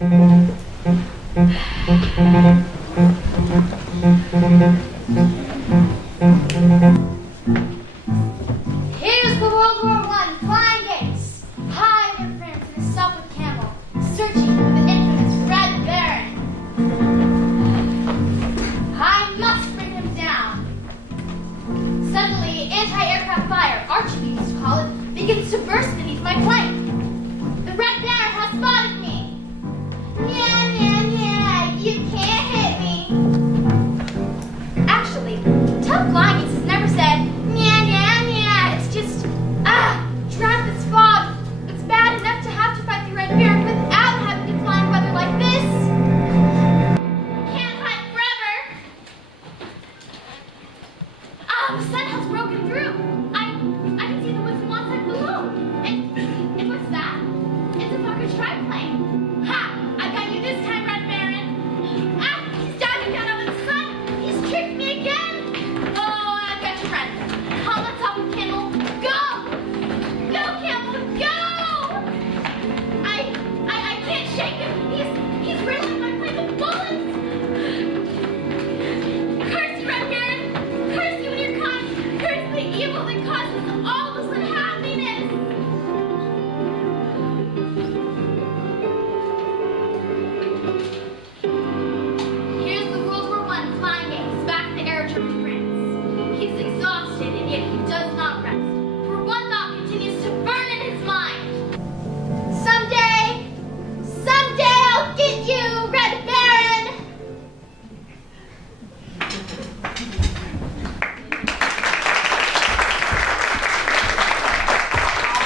Here's the World War I flying gates. High in France in a Suffolk camel, searching for the infamous Red Baron. I must bring him down. Suddenly, anti-aircraft fire, Archie used to call it, begins to burst beneath my plane. The Red Baron has spotted me. Yeah, you can't hit me. Actually, tough flying has never said, it's just, drat this fog. It's bad enough to have to fight the Red Baron without having to fly in weather like this. Can't hide forever. The sun has broken through. I can see the woods and one side below. And what's that? It's a fucking triplane. Ha! I got you this time, Red Baron. He's diving down over the sun. He's tricked me again. Oh, I've got your friend. On the top of Camel. Go! Go, Camel, go! I can't shake him. He's riddling my plane with bullets. Curse you, Red Baron. Curse you and your kind. Curse the evil that causes all this unhappiness. Here's the World War I flying gates back in the aerodrome of France. He's exhausted, and yet he does not rest. For one thought continues to burn in his mind. Someday I'll get you, Red Baron.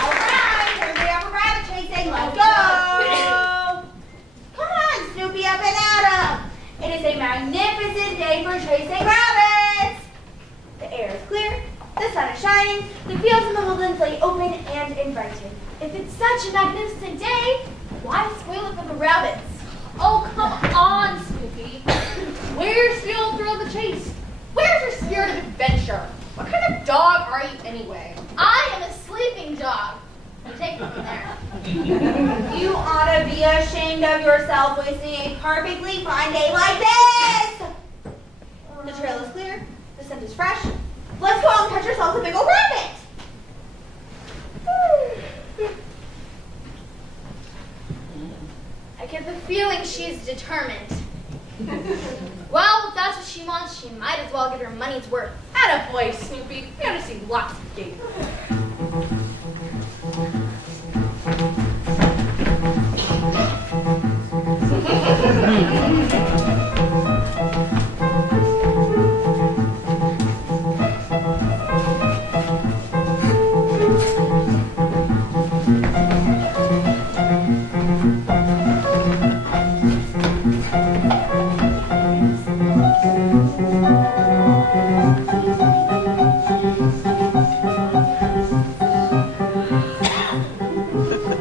Alright, hurry up, rabbit chasing, let's go! Come on, Snoopy up and Adam! It is a magnificent day for chasing rabbits! The air is clear, the sun is shining, the fields and the woodlands lay open and inviting. If it's such a magnificent day, why spoil it for the rabbits? Oh, come on, Snoopy. Where's the old thrill of the chase? Where's your spirit of adventure? What kind of dog are you anyway? I am a sleeping dog. You take me from there. You ought to be ashamed of yourself wasting a perfectly fine day like this! The trail is clear, the scent is fresh. Let's go out and catch ourselves a big old rabbit! I get the feeling she's determined. Well, if that's what she wants, she might as well get her money's worth. Attaboy, Snoopy. We ought to see lots of games.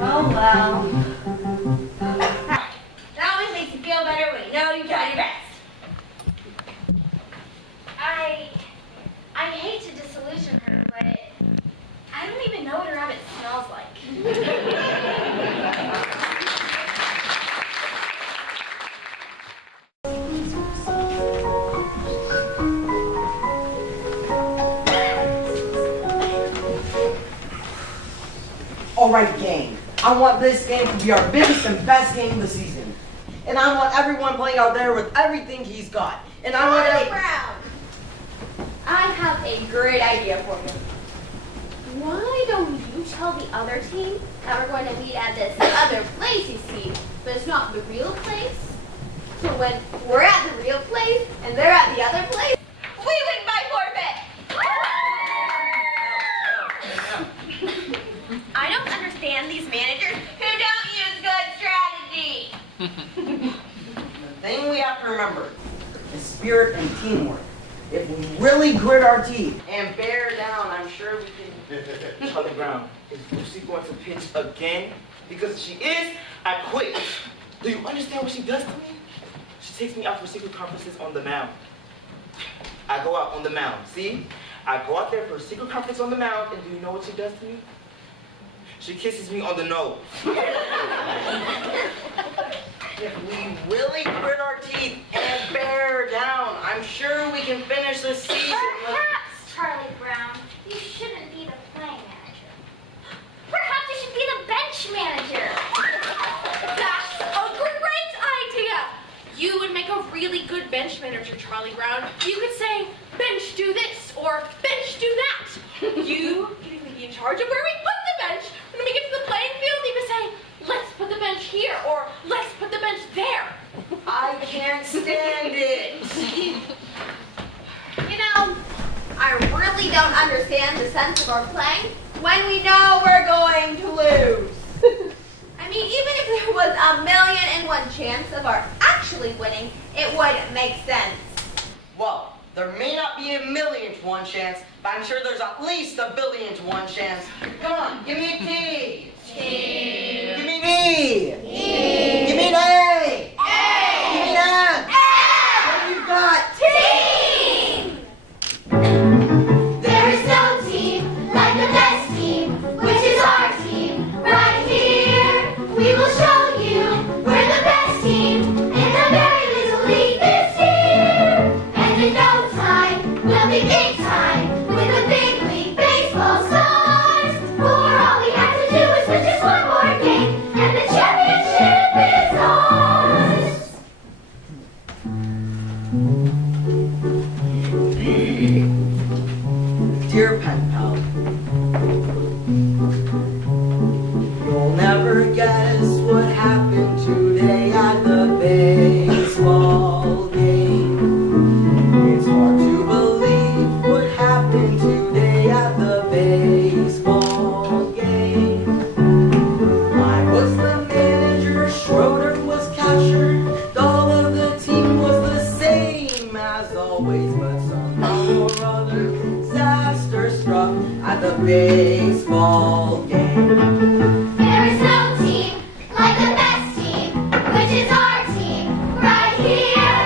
Oh well. That always makes you feel better when you know you tried your best. I hate to disillusion her, but I don't even know what a rabbit smells like. Alright, gang. I want this game to be our biggest and best game of the season. And I want everyone playing out there with everything he's got. And I want Charlie to... Brown! I have a great idea for you. Why don't you tell the other team that we're going to meet at this other place, you see, but it's not the real place? So when we're at the real place and they're at the other place, we win by forfeit! I don't understand these managers who don't use good strategy. The thing we have to remember is spirit and teamwork. If we really grit our teeth and bear down, I'm sure we can... Charlie Brown, is Lucy going to pitch again? Because if she is, I quit. Do you understand what she does to me? She takes me out for secret conferences on the mound. I go out on the mound, see? I go out there for a secret conference on the mound, and do you know what she does to me? She kisses me on the nose. Yeah. can finish the season with... Perhaps, Charlie Brown, you shouldn't be the playing manager. Perhaps you should be the bench manager. That's a great idea. You would make a really good bench manager, Charlie Brown. You could say, bench do this, or bench do that. You could be in charge of where we put the bench. When we get to the playing field, you could say, let's put the bench here, or let's put the bench there. I can't stand it. You know, I really don't understand the sense of our playing when we know we're going to lose. I mean, even if there was 1,000,001 chance of our actually winning, it would make sense. Well, there may not be 1,000,000 to 1 chance, but I'm sure there's at least 1,000,000,000 to 1 chance. Come on, give me a T. T. Give me an E. E. Give me an A. A. Give me an F. F. What do you got? Team! There is no team like the best team, which is our team right here. We will show you we're the best team in the very little league this year. And in no time, we'll be big time with the big league baseball stars. For all we have to do is win just one more game, and the championship is ours. Dear pen pal, you'll never guess what happened today at the baseball game. It's hard to believe what happened today at the baseball game. I was the manager, Schroeder was catcher, all of the team was the same as always, but somehow or other disaster struck at the baseball game. There is no team like the best team, which is our team right here.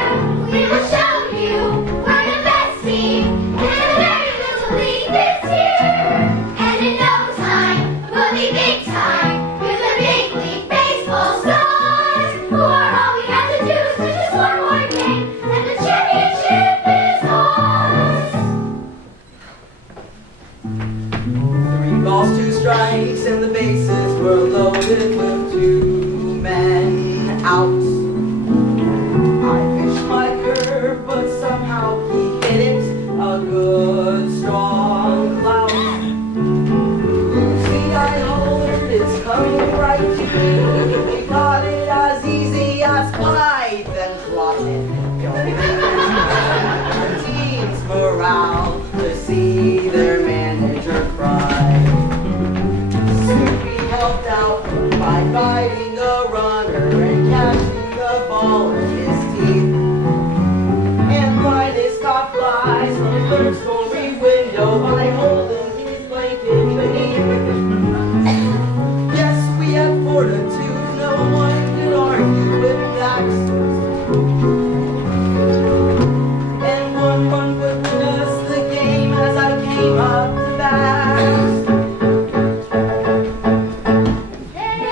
We will show you we're the best team in the very little league this year. And in no time, we'll be big time with the big league baseball stars. For all we have to do is win just one more game, and the championship is ours. 3 balls, 2 strikes, and the bases were loaded with 2 men out. I pitched my curve, but somehow he hit it a good strong clout. Lucy, I hollered, it's coming right to me. They got it as easy as pie, then dropped it. The team's morale to see their manager cry. Snoopy helped out by biting a runner and catching the ball in his teeth. And Linus got flies from the 3rd-story window by holding his blanket beneath. Yes, we have fortitude, no one can argue with that. And 1 run would win us the game as I came up to bat.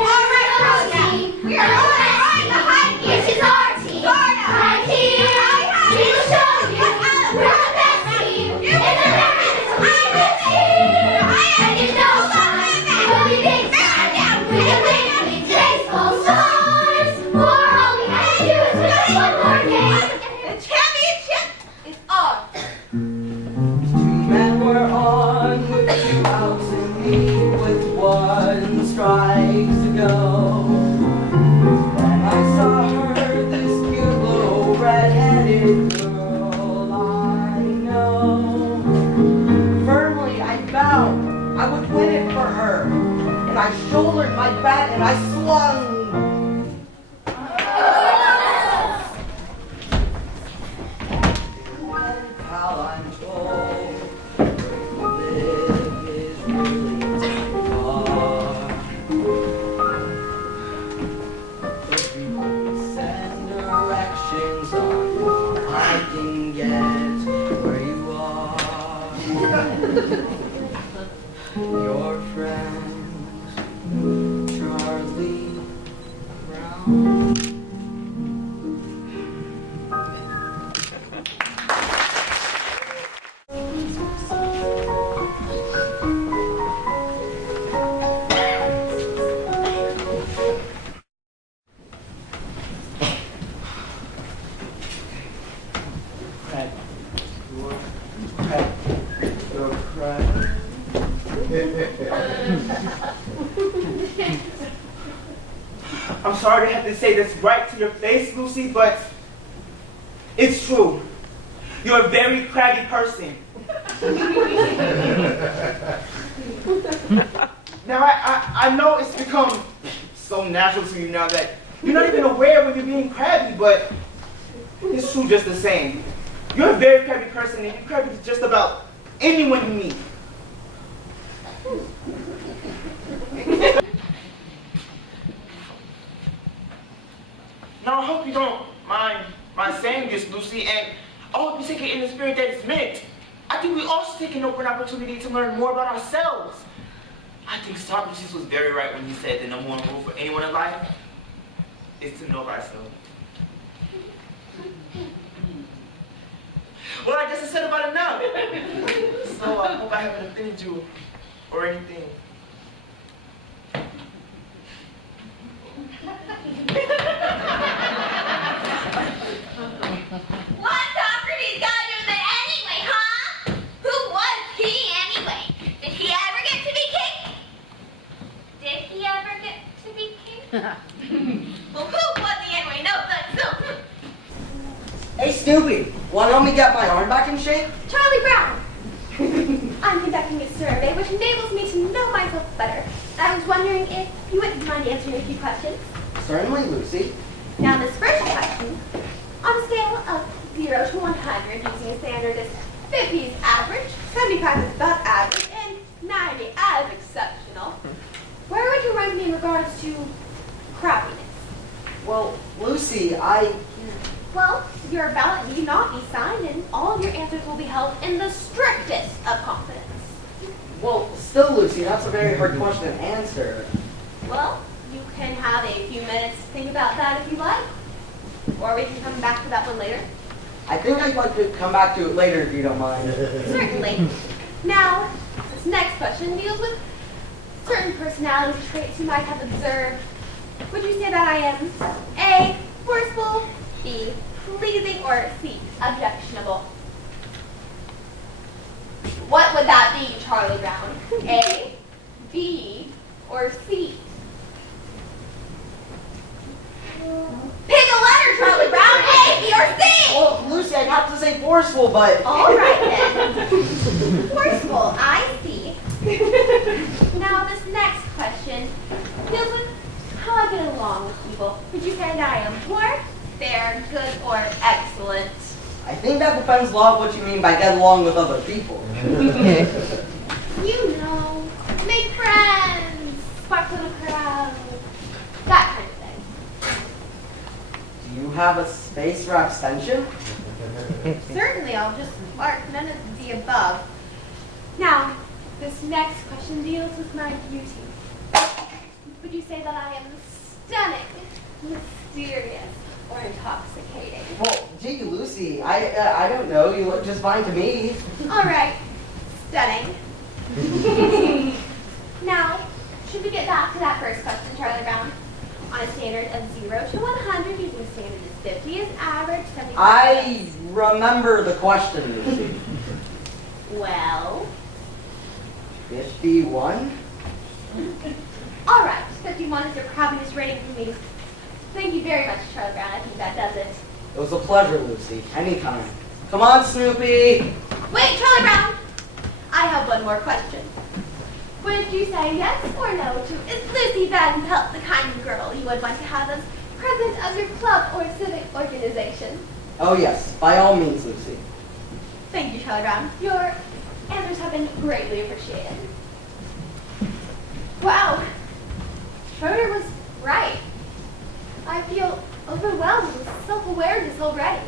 All right, Charlie, team. We are going behind you. This is our team. Right here. We will show you we're the best team in the very little league this year. And in no time, we'll be big time with the big league baseball stars. For all we have to do is win just one more game, and the championship is ours. 2 men were on with 2 outs and me with 1 strike to go. Then I saw her, this cute little red-headed girl I know. Firmly I vowed I would win it for her, and I shouldered my bat and I swung. Pal, I'm told live is really too far. If you send directions on how I can get where you are. Your friend, Charlie Brown. I'm sorry to have to say this right to your face, Lucy, but it's true. You're a very crabby person. Now, I know it's become so natural to you now that you're not even aware when you're being crabby, but it's true just the same. You're a very crabby person, and you're crabby to just about anyone you meet. Now, I hope you don't mind saying this, Lucy, and I hope you take it in the spirit that it's meant. I think we all should take an open opportunity to learn more about ourselves. I think Socrates was very right when he said the number one rule for anyone in life is to know thyself. Well, I guess I said about enough. So I hope I haven't offended you or anything. What Socrates got to do with it anyway, huh? Who was he anyway? Did he ever get to be king? Did he ever get to be king? Well, who was he anyway? No, that's so. Hey, Snoopy, want to help me get my arm back in shape? Charlie Brown! I'm conducting a survey which enables me to know myself better. I was wondering if you wouldn't mind answering a few questions. Certainly, Lucy. Now, this first question, on a scale of 0 to 100, using a standard as 50 is average, 75 is above average, and 90 as exceptional, where would you rank me in regards to crabbiness? Well, Lucy, Well, your ballot need not be signed, and all of your answers will be held in the strictest of confidence. Well, still, Lucy, that's a very hard question to answer. Well, you can have a few minutes to think about that if you like. Or we can come back to that one later. I think I'd like to come back to it later if you don't mind. Certainly. Now, this next question deals with certain personality traits you might have observed. Would you say that I am A, forceful, B, pleasing, or C, objectionable? What would that be, Charlie Brown? A, B, or C? Pick a letter, Charlie Brown. A, B, or C? Well, Lucy, I'd have to say forceful, but... All right, then. Forceful, I see. Now, this next question deals with how I get along with people. Would you say that I am poor, fair, good, or excellent? I think that depends a lot on what you mean by get along with other people. You know, make friends, spark little crowd, that kind of thing. Do you have a space for abstention? Certainly, I'll just mark none of the above. Now, this next question deals with my beauty. Would you say that I am stunning, mysterious, or intoxicating? Well, gee, Lucy, I don't know. You look just fine to me. All right, stunning. Now, should we get back to that first question, Charlie Brown? On a standard of 0 to 100, using a standard as 50 is average, 75 I remember the question, Lucy. Well? 51? All right, 51 is your crabbiness rating for me. Thank you very much, Charlie Brown. I think that does it. It was a pleasure, Lucy. Anytime. Come on, Snoopy. Wait, Charlie Brown! I have one more question. Would you say yes or no to, is Lucy Van Pelt the kind of girl you would want to have as president of your club or civic organization? Oh, yes. By all means, Lucy. Thank you, Charlie Brown. Your answers have been greatly appreciated. Wow. Schroeder was right. I feel overwhelmed with self-awareness already.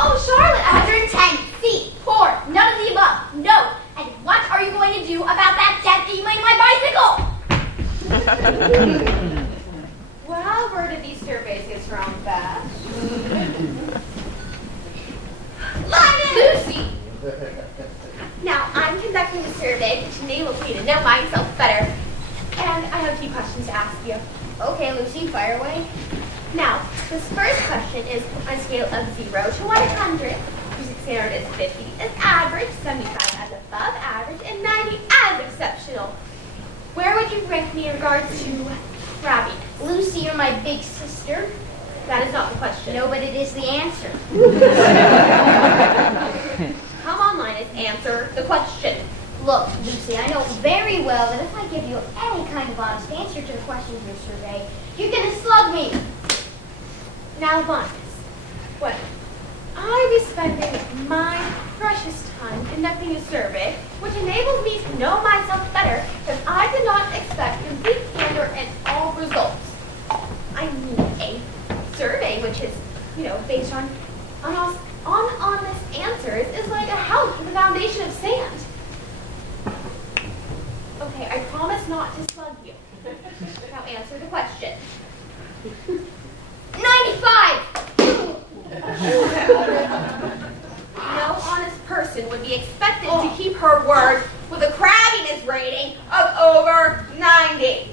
Oh, Charlotte, 110. C, poor, none of the above. No. And what are you going to do about that dent that you made my bicycle? Well, Alberta, these surveys get wrong fast. Lucy! Now, I'm conducting a survey which enables me to know myself better. And I have a few questions to ask you. Okay, Lucy, fire away. Now, this first question is on a scale of 0 to 100. Music standard is 50 as average, 75 as above average, and 90 as exceptional. would you rank me in regards to crabbiness? Lucy, you're my big sister. That is not the question. No, but it is the answer. Come on, Linus, answer the question. Look, Lucy, I know very well that if I give you any kind of honest answer to the questions in your survey, you're going to slug me. Now, Linus, well, I be spending my precious time conducting a survey, which enables me to know myself better, because I did not expect complete candor in all results. I mean, a survey which is, based on honest answers is like a house with a foundation of sand. Okay, I promise not to slug you. Now answer the question. 95! No honest person would be expected to keep her word with a crabbiness rating of over 90.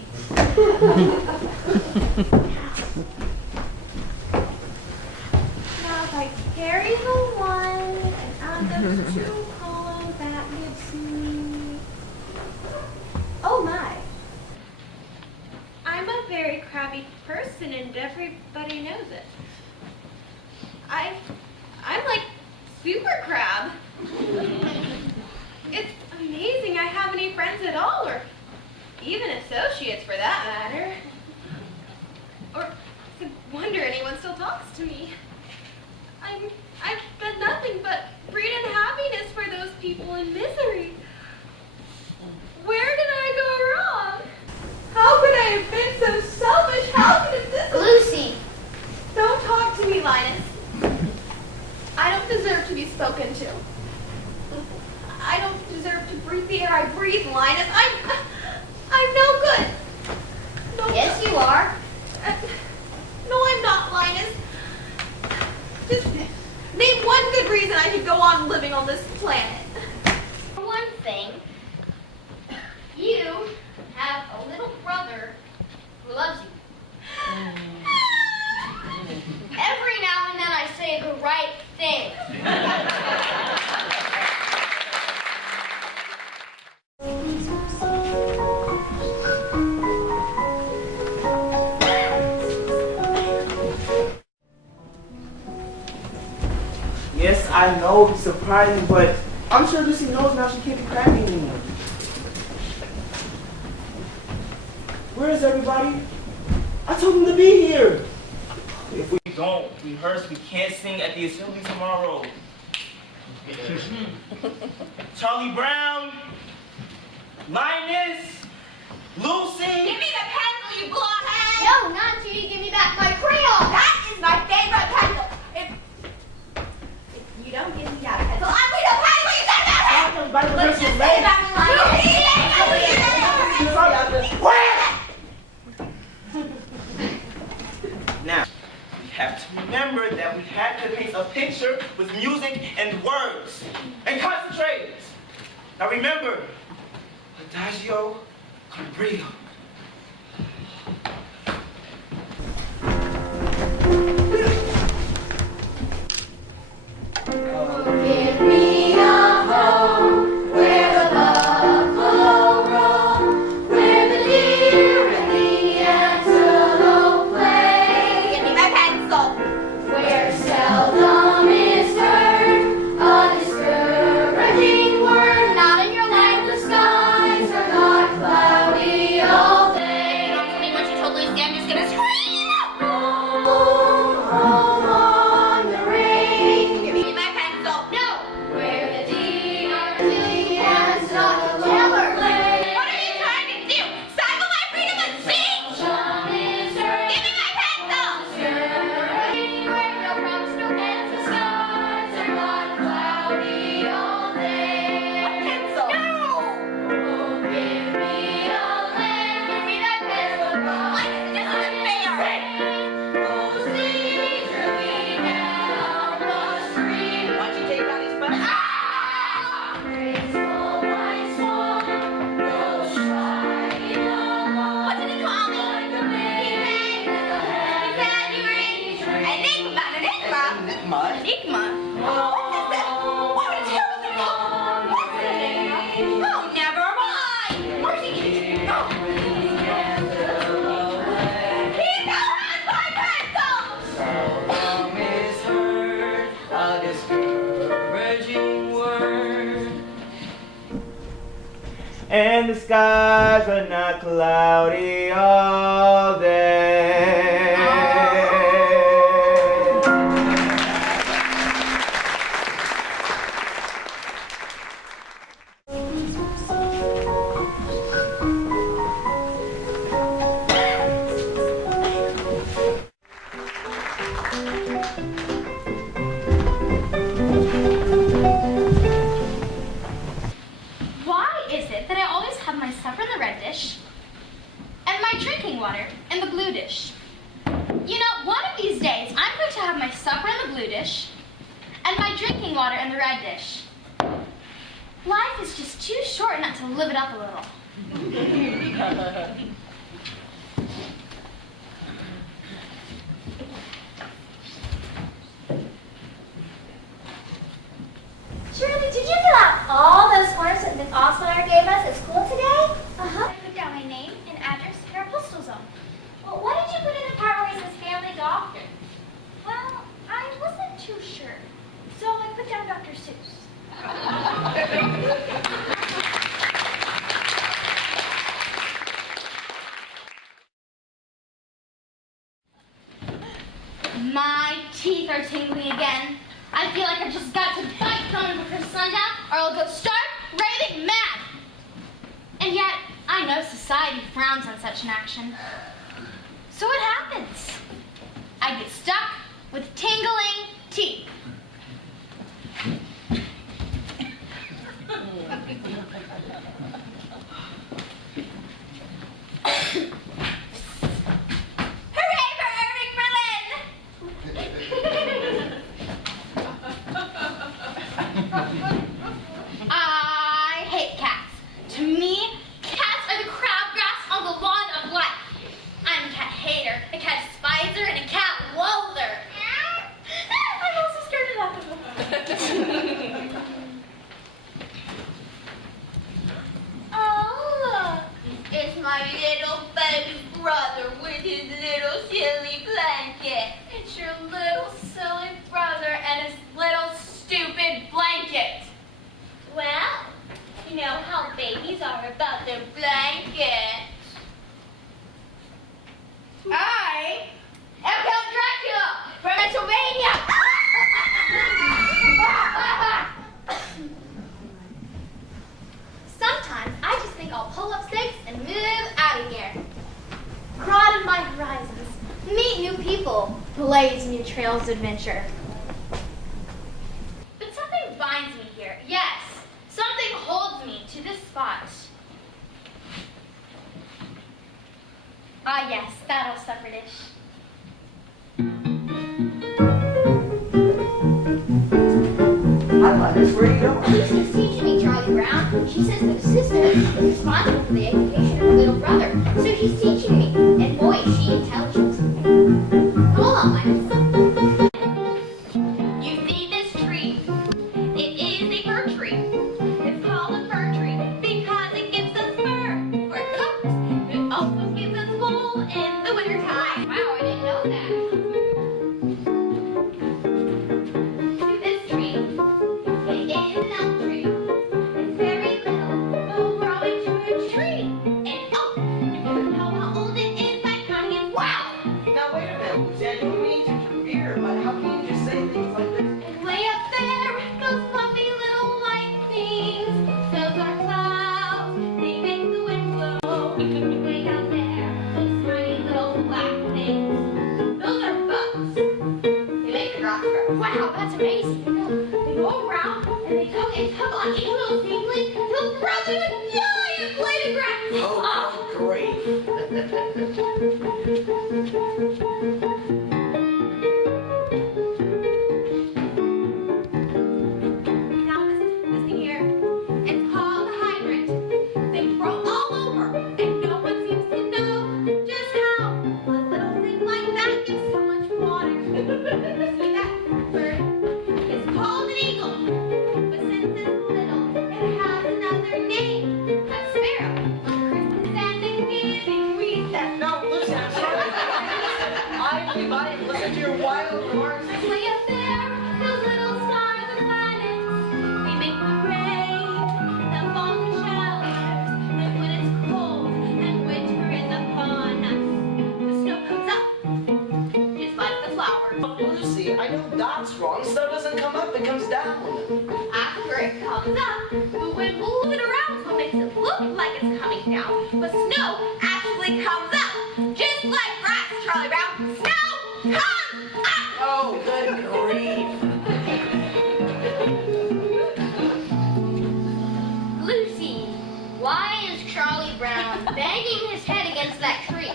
Now if I carry the 1 and add those 2 columns, that gives me... Oh my. I'm a very crabby person and everybody knows it. I'm like super crab. It's amazing I have any friends at all, or even associates for that matter. Or it's a wonder anyone still talks to me. I've been nothing but freedom and happiness for those people in misery. Where did I go wrong? How could I have been so selfish? How could have this... Lucy! Don't talk to me, Linus. I don't deserve to be spoken to. I don't deserve to breathe the air I breathe, Linus. I'm no good. No Yes, good. you are. No, I'm not, Linus. Just name one good reason I should go on living on this planet. For one thing, you have a little brother who loves you. Every now and then I say the right thing. Yes, I know it's surprising, but I'm sure Lucy knows now she can't be crabby anymore. Where is everybody? I told them to be here. If we don't rehearse, we can't sing at the assembly tomorrow. Charlie Brown, Linus, Lucy. Give me the pencil, you blockhead! No, not until you give me back my crayon. That is my favorite pencil. If you don't give me that pencil, I'm going to pay what you said about it! Let's just say about me, Now, we have to remember that we have to paint a picture with music and words. And concentrate. Now remember, Adagio con brio. Give me a home where the buffalo roam, where the deer and the antelope play, Give me my pencil. where seldom is heard a discouraging word. Not in your land the skies are not cloudy. skies are not cloudy all day. Why is it that I always have my supper in the red dish and my drinking water in the blue dish? You know, one of these days I'm going to have my supper in the blue dish and my drinking water in the red dish. Life is just too short not to live it up a little. Shirley, did you fill out all those forms that Miss Osweiler gave us at school today? I put down my name and address and our postal zone. Well, what did you put in the part where it says family doctor? Well, I wasn't too sure, so I put down Dr. Seuss. My teeth are tingling again. I feel like I've just got to bite someone before sundown or I'll go stark, raving mad. And yet, I know society frowns on such an action. So what happens? I get stuck with tingling teeth. Hooray for Irving Berlin! I hate cats. To me, cats are the crabgrass on the lawn of life. I'm a cat hater, a cat despiser, and a cat loather. I'm also scared of that. Oh, look. It's my little baby brother with his little silly blanket. It's your little silly brother and his little stupid blanket. Well, you know how babies are about their blankets. I am Count Dracula from Pennsylvania. Sometimes I just think I'll pull up stakes and move out of here. Broaden my horizons, meet new people, blaze new trails of adventure. But something binds me here, yes. Something holds me to this spot. Ah, yes, that old supper dish. Hi, Linus, where are you going? She's teaching me, Charlie Brown. She says that the sister is responsible for the education of her little brother. So she's teaching me. And boy, is she intelligent. Come along, Linus. You see this tree? It is a fir tree. It's called a fir tree because it gives us fur or coat. It also gives us wool in the wintertime. Wow, I didn't know that. See this tree? It is an elm tree. It's very little, but will grow into a tree. An oak. You can know how old it is by counting its wow. Now, wait a minute, Lucy, I don't mean to interfere, but how can you just say things like this? Way up there, those fluffy little white things. Those are clouds, they make the wind blow. Way down there, those tiny little black things. Those are bugs. They make the grass grow. Wow, that's amazing. They go around and they tug and tug on each little seedling till the brother would giant blade of grass. Oh, great. Now listen here. It's called a hydrant. They grow all over, and no one seems to know just how a little thing like that gets so much water. See that bird? It's called an eagle. But since it's little, it has another name. A sparrow. On Christmas and Thanksgiving, we that. No, Lucy, I'm sorry. I believe I didn't listen to your wild remarks. Way up there, those little stars and planets, they make the rain that falls in showers. And when it's comes down. After it comes up, the wind moves it around so it makes it look like it's coming down. But snow actually comes up. Just like grass, Charlie Brown. Snow comes up! Oh, good grief. Lucy, why is Charlie Brown banging his head against that tree?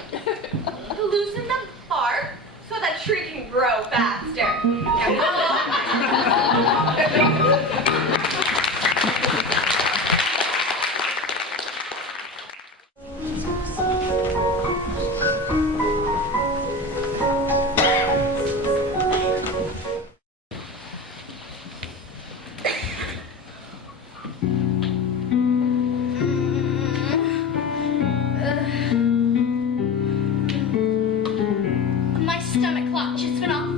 To loosen the bark so that tree can grow faster. Now go My stomach clock just went off.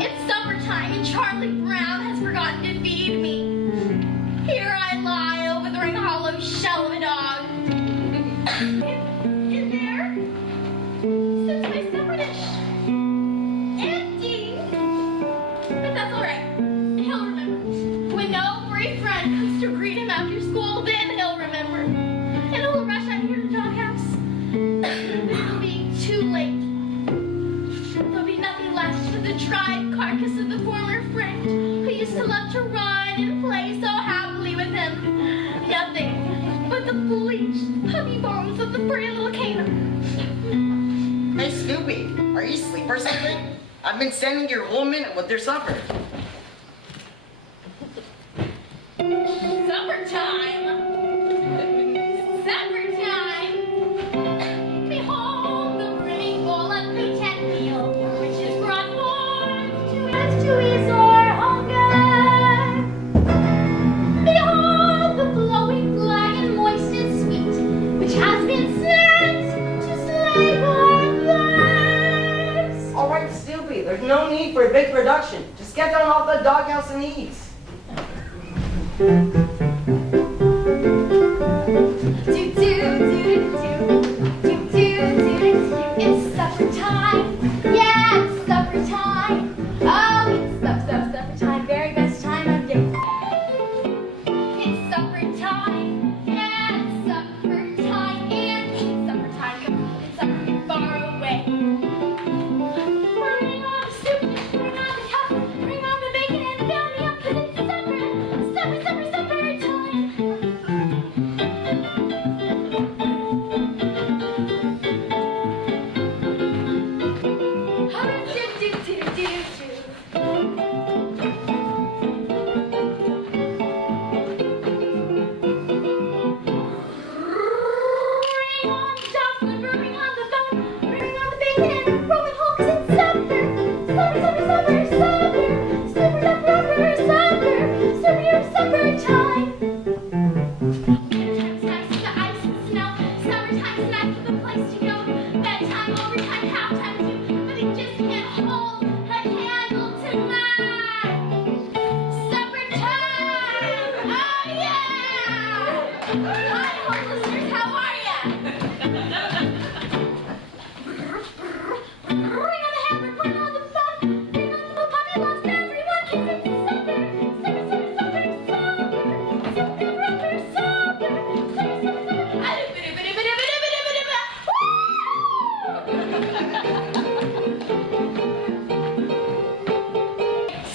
It's summertime and Charlie Brown has forgotten to feed me. Here I lie overthrowing the hollow shell of a dog. In there sits my supper dish. Empty. But that's alright. He'll remember. When no free friend comes to greet him after school, then he'll remember. And he'll rush out here to the doghouse. It'll be too late. There'll be nothing left of the dried carcass of the former friend who used to love to run and play so happily with him. Nothing but the bleached puppy bones of the pretty little canine. Hey, Snoopy, are you asleep or something? I've been standing here a whole minute with your supper. Supper time! Supper time! Behold the brimming bowl of pretend meal, which is brought forth to ease our hunger. Behold the glowing flag and moist and sweet, which has been sent to slay our thirst. All right, Snoopy, there's no need for a big production. Just get down off the doghouse and eat. It's supper time. Yeah, it's supper time. Oh, it's supper time. Very best time of day. It's supper time. Yeah, it's supper time. And it's supper time. It's supper far away. Bring on the soup, bring on the cup, bring on the bacon and the belly up, 'cause it's supper time. Bring on the chocolate, bring on the bone, bring on the bacon and the rolling whole, 'cause it's supper. Supper time. Wintertime snacks with the ice and snow. Summertime snacks with a place to go. Bedtime, overtime, halftime too. But it just can't hold a candle tonight. Supper time! Oh yeah! Hi, home listeners, how are ya? Bring on the hammer, bring on the fun, bring on the little puppy loves everyone, 'cause it's supper.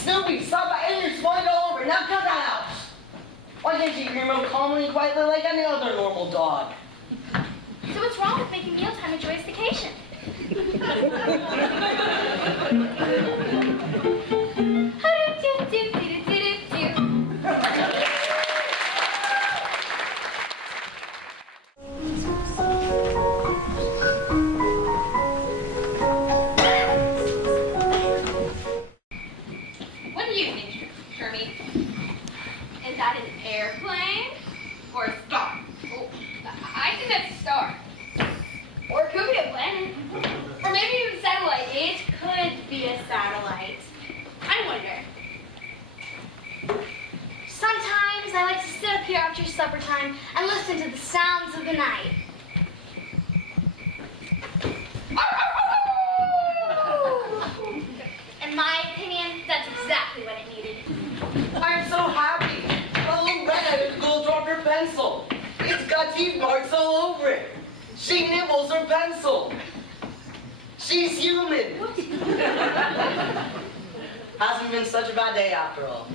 Snoopy, stop by and you're spoiled all over. Now cut that out. Why can't you remote calmly and quietly like any other normal dog? So what's wrong with making mealtime a joyous occasion? What do you think, Hermie? Is that an airplane or a star? Oh, I think that's a star. Or it could be a planet. Or maybe even a satellite. It could be a satellite. I wonder. Sometimes I like to sit up here after supper time and listen to the sounds of the night. In my opinion, that's exactly what it needed. teeth marks all over it. She nibbles her pencil. She's human. Hasn't been such a bad day after all.